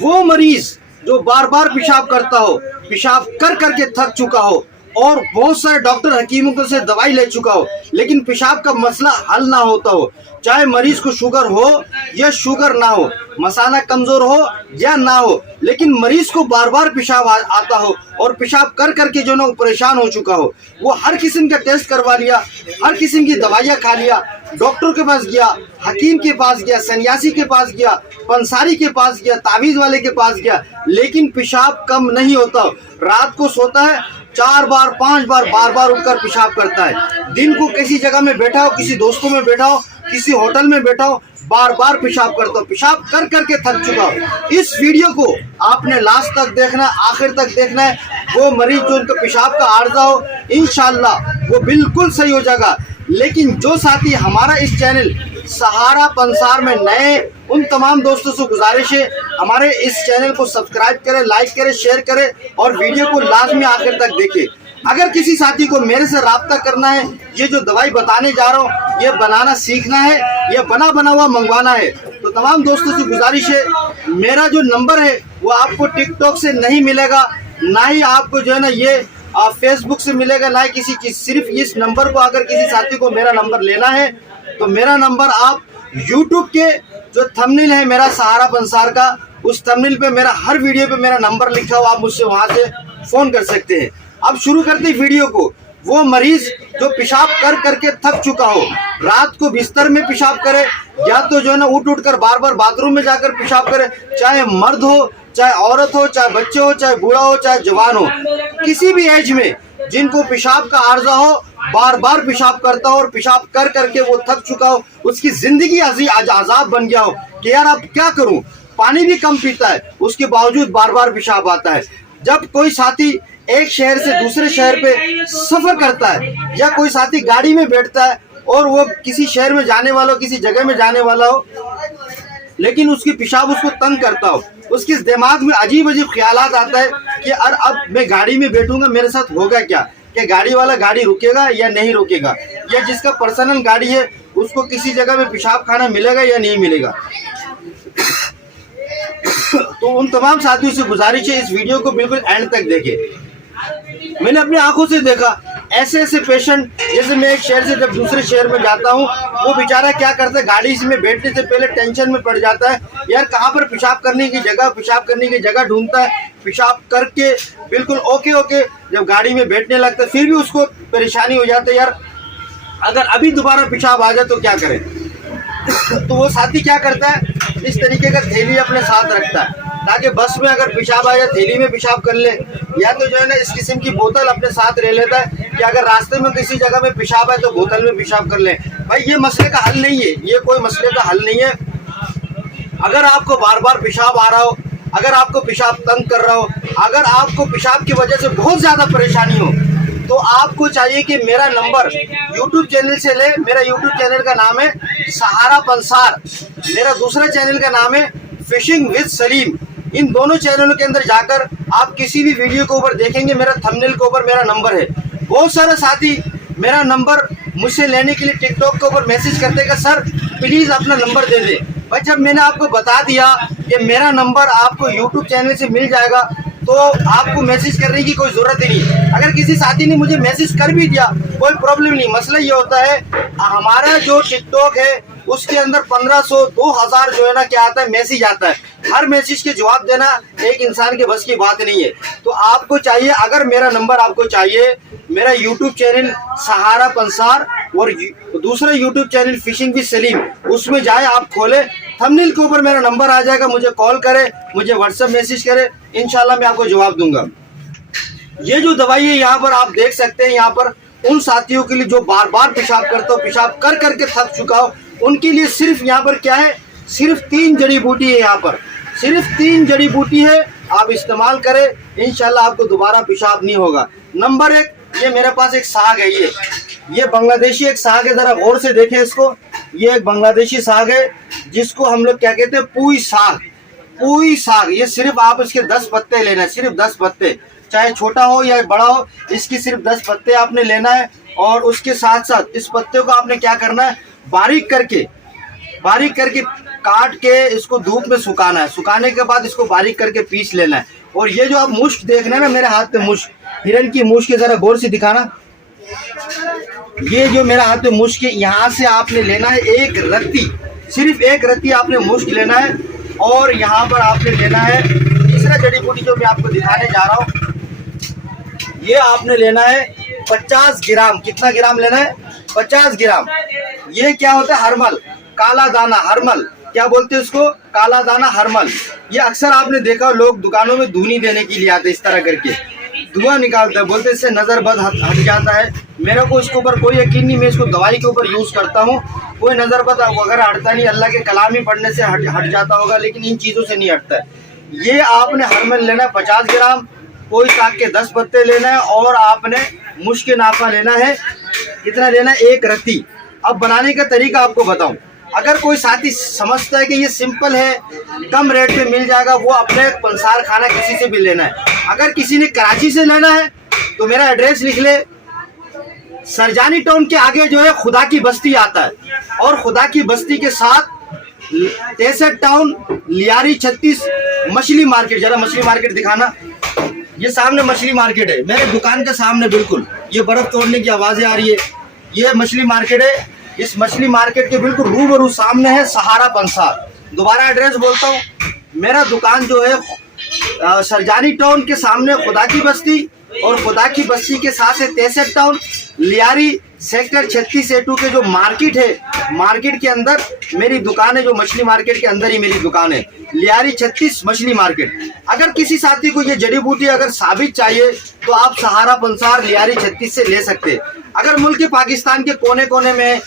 वो मरीज जो बार बार पेशाब करता हो, पेशाब कर करके थक चुका हो और बहुत सारे डॉक्टर हकीमों से दवाई ले चुका हो, लेकिन पेशाब का मसला हल ना होता हो, चाहे मरीज को शुगर हो या शुगर ना हो, मसाला कमजोर हो या ना हो, लेकिन मरीज को बार बार पेशाब आता हो और पेशाब कर करके जो ना परेशान हो चुका हो, वो हर किस्म का टेस्ट करवा लिया, हर किस्म की दवाइयाँ खा लिया, डॉक्टर के पास गया, हकीम के पास गया, सन्यासी के पास गया, पंसारी के पास गया, तावीज वाले के पास गया, लेकिन पेशाब कम नहीं होता। रात को सोता है 4 बार 5 बार बार बार उठकर पेशाब करता है। दिन को किसी जगह में बैठा हो, किसी दोस्तों में बैठा हो, किसी होटल में बैठा हो, बार बार पेशाब करता हो, पेशाब कर करके थक चुका हो। इस वीडियो को आपने लास्ट तक देखना है, आखिर तक देखना है। वो मरीज जो उनका पेशाब का आर्जा हो, इंशाल्लाह वो बिल्कुल सही हो जाएगा। लेकिन जो साथी हमारा इस चैनल सहारा पंसार में नए, उन तमाम दोस्तों से गुजारिश है हमारे इस चैनल को सब्सक्राइब करें, लाइक करें, शेयर करें और वीडियो को लाजमी आखिर तक देखें। अगर किसी साथी को मेरे से राब्ता करना है, ये जो दवाई बताने जा रहा हूँ ये बनाना सीखना है, ये बना हुआ मंगवाना है, तो तमाम दोस्तों से गुजारिश है, मेरा जो नंबर है वो आपको टिकटॉक से नहीं मिलेगा, ना ही आपको जो है ना ये फेसबुक से मिलेगा, ना ही किसी की। सिर्फ इस नंबर को अगर किसी साथी को मेरा नंबर लेना है तो मेरा नंबर आप यूट्यूब के जो थंबनेल है मेरा सहारा पंसार का, उस थंबनेल पे मेरा हर वीडियो पे मेरा नंबर लिखा हुआ, आप मुझसे वहां से फोन कर सकते हैं। अब शुरू करते हैं वीडियो को। वो मरीज जो पेशाब कर करके थक चुका हो, रात को बिस्तर में पेशाब करे या तो जो है ना उठ कर बार बार बाथरूम में जाकर पेशाब करे, चाहे मर्द हो, चाहे औरत हो, चाहे बच्चे हो, चाहे बूढ़ा हो, चाहे जवान हो, किसी भी एज में जिनको पेशाब का आर्जा हो, बार बार पेशाब करता हो और पेशाब कर करके वो थक चुका हो, उसकी जिंदगी अजाब बन गया हो कि यार अब क्या करूं, पानी भी कम पीता है उसके बावजूद बार बार पेशाब आता है। जब कोई साथी एक शहर से दूसरे शहर पे सफर करता है या कोई साथी गाड़ी में बैठता है और वो किसी शहर में जाने वाला हो, किसी जगह में जाने वाला हो, लेकिन उसकी पेशाब उसको तंग करता हो, उसके दिमाग में अजीब अजीब ख्यालात आता है कि यार अब मैं गाड़ी में बैठूंगा मेरे साथ होगा क्या गाड़ी वाला गाड़ी रुकेगा या नहीं रुकेगा, या जिसका पर्सनल गाड़ी है उसको किसी जगह में पेशाब खाना मिलेगा या नहीं मिलेगा। तो उन तमाम साथियों से गुजारिश है इस वीडियो को बिल्कुल एंड तक देखें। मैंने अपनी आंखों से देखा ऐसे ऐसे पेशेंट, जैसे मैं एक शहर से जब दूसरे शहर में जाता हूँ, वो बेचारा क्या करता है, गाड़ी में बैठने से पहले टेंशन में पड़ जाता है, यार कहाँ पर पेशाब करने की जगह ढूंढता है, पेशाब करके बिल्कुल ओके जब गाड़ी में बैठने लगता है फिर भी उसको परेशानी हो जाती है, यार अगर अभी दोबारा पेशाब आ जाए तो क्या करें। तो वो साथी क्या करता है, इस तरीके का थैली अपने साथ रखता है ताकि बस में अगर पेशाब आ जाए थैली में पेशाब कर ले, या तो जो है ना इस किस्म की बोतल अपने साथ ले लेता है कि अगर रास्ते में किसी जगह में पेशाब है तो बोतल में पेशाब कर ले। भाई ये मसले का हल नहीं है, ये कोई मसले का हल नहीं है। अगर आपको बार बार पेशाब आ रहा हो, अगर आपको पेशाब तंग कर रहा हो, अगर आपको पेशाब की वजह से बहुत ज़्यादा परेशानी हो, तो आपको चाहिए कि मेरा नंबर यूट्यूब चैनल से ले। मेरा यूट्यूब चैनल का नाम है सहारा पंसार, मेरा दूसरा चैनल का नाम है फिशिंग विद सलीम। इन दोनों चैनलों के अंदर जाकर आप किसी भी वीडियो के ऊपर देखेंगे मेरा थंबनेल के ऊपर मेरा नंबर है। बहुत सारे साथी मेरा नंबर मुझसे लेने के लिए टिकटॉक के ऊपर मैसेज करते हैं, सर प्लीज़ अपना नंबर दे दे। भाई जब मैंने आपको बता दिया कि मेरा नंबर आपको यूट्यूब चैनल से मिल जाएगा तो आपको मैसेज करने की कोई ज़रूरत ही नहीं। अगर किसी साथी ने मुझे मैसेज कर भी दिया कोई प्रॉब्लम नहीं। मसला ये होता है हमारा जो टिकटॉक है उसके अंदर 1500 2000 जो है ना क्या आता है, मैसेज आता है। हर मैसेज के जवाब देना एक इंसान के बस की बात नहीं है। तो आपको चाहिए, अगर मेरा नंबर आपको चाहिए, मेरा यूट्यूब चैनल सहारा पंसार और दूसरा YouTube channel fishing with Salim, उसमें जाए आप खोले, थंबनेल के ऊपर मेरा नंबर आ जाएगा, मुझे कॉल करे, मुझे व्हाट्सएप मैसेज करे, इंशाल्लाह मैं आपको जवाब दूंगा। ये जो दवाई है यहाँ पर आप देख सकते हैं, यहाँ पर उन साथियों के लिए जो बार बार पेशाब करते हो, पेशाब कर करके थक चुका हो, उनके लिए सिर्फ यहाँ पर क्या है, सिर्फ 3 जड़ी बूटी है। यहाँ पर सिर्फ 3 जड़ी बूटी है, आप इस्तेमाल करें, इंशाल्लाह आपको दोबारा पेशाब नहीं होगा। नंबर 1, ये मेरे पास एक साग है, ये बांग्लादेशी एक साग है, जरा गौर से देखें इसको। ये एक बांग्लादेशी साग है जिसको हम लोग क्या कहते हैं, पुई साग। ये सिर्फ आप इसके 10 पत्ते लेना है, सिर्फ 10 पत्ते, चाहे छोटा हो या बड़ा हो, इसकी सिर्फ 10 पत्ते आपने लेना है। और उसके साथ साथ इस पत्ते को आपने क्या करना है, बारीक करके काट के इसको धूप में सुखाना है। सुखाने के बाद इसको बारीक करके पीस लेना है। और ये जो आप मुश्क देख रहे हैं ना मेरे हाथ पे, मुश्क, हिरन की मुश्क, जरा गौर से दिखाना। ये जो मेरा हाथ पे मुश्क है, यहाँ से आपने लेना है एक रत्ती, सिर्फ एक रत्ती आपने मुश्क लेना है। और यहाँ पर आपने लेना है तीसरा जड़ी बूटी जो मैं आपको दिखाने जा रहा हूँ, ये आपने लेना है 50 ग्राम। कितना ग्राम लेना है? 50 ग्राम। ये क्या होता है? हरमल, काला दाना, हरमल क्या बोलते हैं इसको? काला दाना, हरमल। ये अक्सर आपने देखा लोग दुकानों में धुनी देने के लिए आते, इस तरह करके धुआं निकालता है, बोलते इससे नजर बद हट जाता है। मेरे को इसके ऊपर कोई यकीन नहीं, मैं इसको दवाई के ऊपर यूज करता हूँ। कोई नजर बद वगैरह हटता नहीं, अल्लाह के कलाम ही पढ़ने से हट जाता होगा, लेकिन इन चीजों से नहीं हटता है। ये आपने हरमल लेना है 50 ग्राम, कोई साग के 10 पत्ते लेना है, और आपने मुश्क नाफा लेना है। कितना लेना है? एक रत्ती। अब बनाने का तरीका आपको बताऊं। अगर कोई साथी समझता है कि ये सिंपल है, कम रेट पे मिल जाएगा, वो अपने पंसार खाना किसी से भी लेना है। अगर किसी ने कराची से लेना है तो मेरा एड्रेस लिख ले। सरजानी टाउन के आगे जो है खुदा की बस्ती आता है, और खुदा की बस्ती के साथ 63 टाउन, लियारी 36 मछली मार्केट। जरा मछली मार्केट दिखाना। ये सामने मछली मार्केट है, मेरे दुकान के सामने बिल्कुल। ये बर्फ तोड़ने की आवाजें आ रही है। ये मछली मार्केट है। इस मछली मार्केट के बिल्कुल रूबरू सामने है सहारा पंसार। दोबारा एड्रेस बोलता हूँ, मेरा दुकान जो है सरजानी टाउन के सामने खुदा की बस्ती, और खुदा की बस्ती के साथ है 63 टाउन, लियारी सेक्टर 36A2 के जो मार्केट है, मार्केट के अंदर मेरी दुकान है। जो मछली मार्केट के अंदर ही मेरी दुकान है, लियारी 36 मछली मार्केट। अगर किसी साथी को ये जड़ी बूटी अगर साबित चाहिए तो आप सहारा पंसार लियारी 36 से ले सकते हैं। अगर मुल्क पाकिस्तान के कोने कोने में,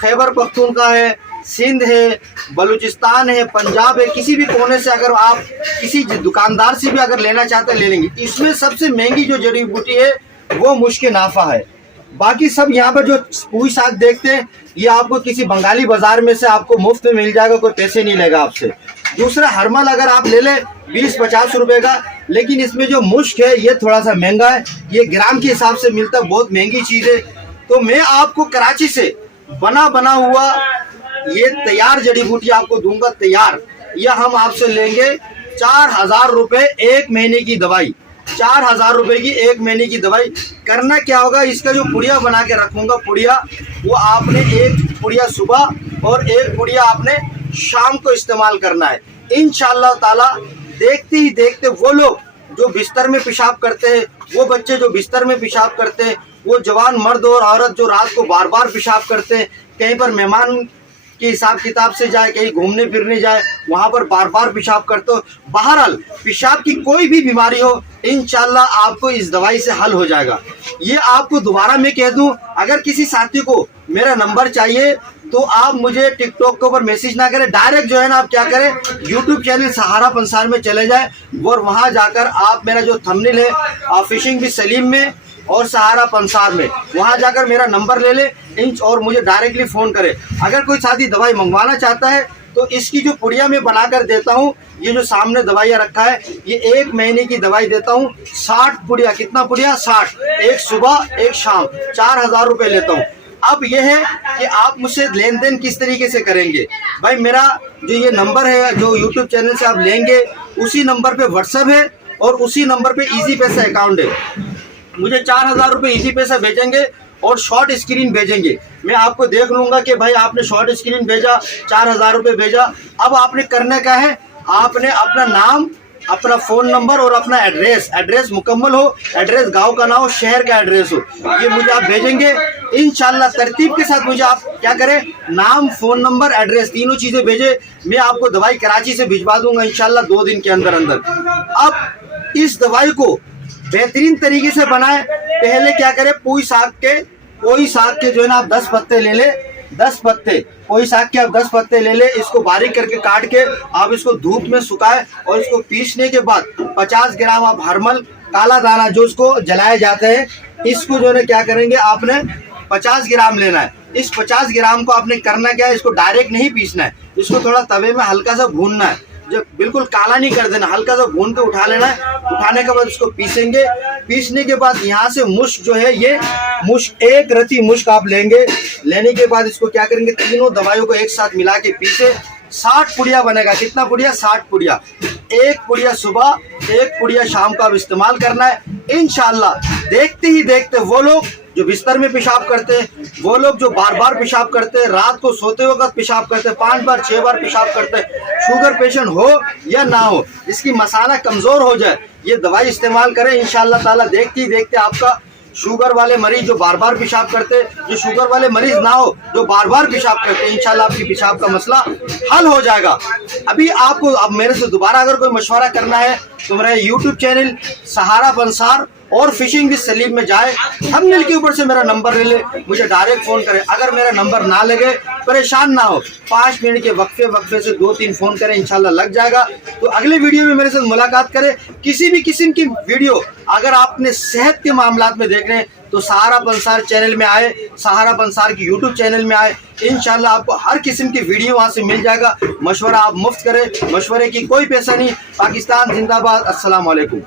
खैबर पख्तूनख्वा है, सिंध है, बलूचिस्तान है, पंजाब है, किसी भी कोने से अगर आप किसी दुकानदार से भी अगर लेना चाहते हैं ले लेंगे। इसमें सबसे महंगी जो जड़ी बूटी है वो मुश्क नाफा है। बाकी सब यहाँ पर जो पुई साग देखते हैं, ये आपको किसी बंगाली बाजार में से आपको मुफ्त में मिल जाएगा, कोई पैसे नहीं लेगा आपसे। दूसरा हरमल अगर आप ले लें 20-50 रुपए का, लेकिन इसमें जो मुश्क है ये थोड़ा सा महंगा है, ये ग्राम के हिसाब से मिलता है, बहुत महंगी चीज है। तो मैं आपको कराची से बना हुआ ये तैयार जड़ी बूटी आपको दूंगा, तैयार। यह हम आपसे लेंगे 4000 रुपए एक महीने की दवाई, 4000 रुपए की एक महीने की दवाई। करना क्या होगा, इसका जो पुड़िया बना के रखूंगा, पुड़िया वो आपने एक पुड़िया सुबह और एक पुड़िया आपने शाम को इस्तेमाल करना है। इंशाअल्लाह ताला देखते ही देखते वो लोग जो बिस्तर में पेशाब करते हैं, वो बच्चे जो बिस्तर में पेशाब करते हैं, वो जवान मर्द और औरत जो रात को बार बार पेशाब करते हैं, कहीं पर मेहमान के हिसाब किताब से जाए, कहीं घूमने फिरने जाए, वहां पर बार बार पेशाब करते हो, बहरहाल पेशाब की कोई भी बीमारी हो, इंशाल्लाह आपको इस दवाई से हल हो जाएगा। ये आपको दोबारा मैं कह दूं, अगर किसी साथी को मेरा नंबर चाहिए तो आप मुझे टिकटॉक के ऊपर मैसेज ना करें, डायरेक्ट जो है ना आप क्या करें, यूट्यूब चैनल सहारा पंसार में चले जाए, और वहां जाकर आप मेरा जो थंबनेल है फिशिंग भी सलीम में और सहारा पंसार में, वहां जाकर मेरा नंबर ले ले और मुझे डायरेक्टली फ़ोन करे। अगर कोई साथी दवाई मंगवाना चाहता है तो इसकी जो पुड़िया मैं बनाकर देता हूँ, ये जो सामने दवाइयाँ रखा है, ये एक महीने की दवाई देता हूँ, 60 पुड़िया। कितना पुड़िया? 60, एक सुबह एक शाम, 4000 रुपये लेता हूँ। अब यह है कि आप मुझसे लेन देन किस तरीके से करेंगे। भाई मेरा जो ये नंबर है जो यूट्यूब चैनल से आप लेंगे, उसी नंबर पे व्हाट्सएप है और उसी नंबर पे इजी पैसा अकाउंट है। मुझे 4000 रुपये इजी पैसा भेजेंगे और शॉर्ट स्क्रीन भेजेंगे। मैं आपको देख लूंगा कि भाई आपने शॉर्ट स्क्रीन भेजा, 4000 रुपये भेजा। अब आपने करना क्या है, आपने अपना नाम, अपना फ़ोन नंबर और अपना एड्रेस मुकम्मल हो, एड्रेस गांव का ना हो, शहर का एड्रेस हो, ये मुझे आप भेजेंगे। इंशाल्लाह तरतीब के साथ मुझे आप क्या करें, नाम, फ़ोन नंबर, एड्रेस, तीनों चीज़ें भेजे। मैं आपको दवाई कराची से भिजवा दूंगा इंशाल्लाह 2 दिन के अंदर अंदर। अब इस दवाई को बेहतरीन तरीके से बनाए। पहले क्या करें, कोई साग के जो है ना आप 10 पत्ते ले ले, 10 पत्ते, कोई साग के आप 10 पत्ते ले ले, इसको बारीक करके काट के आप इसको धूप में सुखाए, और इसको पीसने के बाद 50 ग्राम आप हरमल, काला दाना जो इसको जलाए जाते हैं, इसको जो है क्या करेंगे, आपने 50 ग्राम लेना है। इस 50 ग्राम को आपने करना क्या है, इसको डायरेक्ट नहीं पीसना है, इसको थोड़ा तवे में हल्का सा भूनना है, जब बिल्कुल काला नहीं कर देना, हल्का सा भून के उठा लेना है। उठाने के बाद इसको पीसेंगे। पीसने के बाद यहाँ से मुश्क जो है, ये मुश्क, एक रत्ती मुश्क आप लेंगे। लेने के बाद इसको क्या करेंगे, तीनों दवाइयों को एक साथ मिला के पीसे। 60 पुड़िया बनेगा। कितना पुड़िया? 60 पुड़िया। एक पुड़िया सुबह, एक पुड़िया शाम का आप इस्तेमाल करना है। इंशाल्लाह देखते ही देखते वो लोग जो बिस्तर में पेशाब करते हैं, वो लोग जो बार बार पेशाब करते हैं, रात को सोते वक्त पेशाब करते हैं, 5 बार 6 बार पेशाब करते हैं, शुगर पेशेंट हो या ना हो, इसकी मसाला कमजोर हो जाए, ये दवाई इस्तेमाल करें। इंशाल्लाह ताला देखते ही देखते आपका शुगर वाले मरीज जो बार बार पेशाब करते, जो शुगर वाले मरीज ना हो जो बार बार पेशाब करते, इंशाल्लाह आपकी पेशाब का मसला हल हो जाएगा। अभी आपको अब मेरे से दोबारा अगर कोई मशवरा करना है तो मेरा यूट्यूब चैनल सहारा पंसार और फिशिंग विद सलीम में जाए, थंबनेल के ऊपर से मेरा नंबर ले ले, मुझे डायरेक्ट फोन करे। अगर मेरा नंबर ना लगे परेशान ना हो, 5 मिनट के वक्फे से 2-3 फोन करें, इंशाल्लाह लग जाएगा। तो अगले वीडियो में मेरे साथ मुलाकात करें। किसी भी किस्म की वीडियो अगर आपने सेहत के मामलात में देख रहे हैं तो सहारा पंसार चैनल में आए, सहारा पंसार की यूट्यूब चैनल में आए, इंशाल्लाह आपको हर किस्म की वीडियो वहां से मिल जाएगा। मशवरा आप मुफ्त करें, मशवरे की कोई पैसा नहीं। पाकिस्तान जिंदाबाद। अस्सलाम वालेकुम।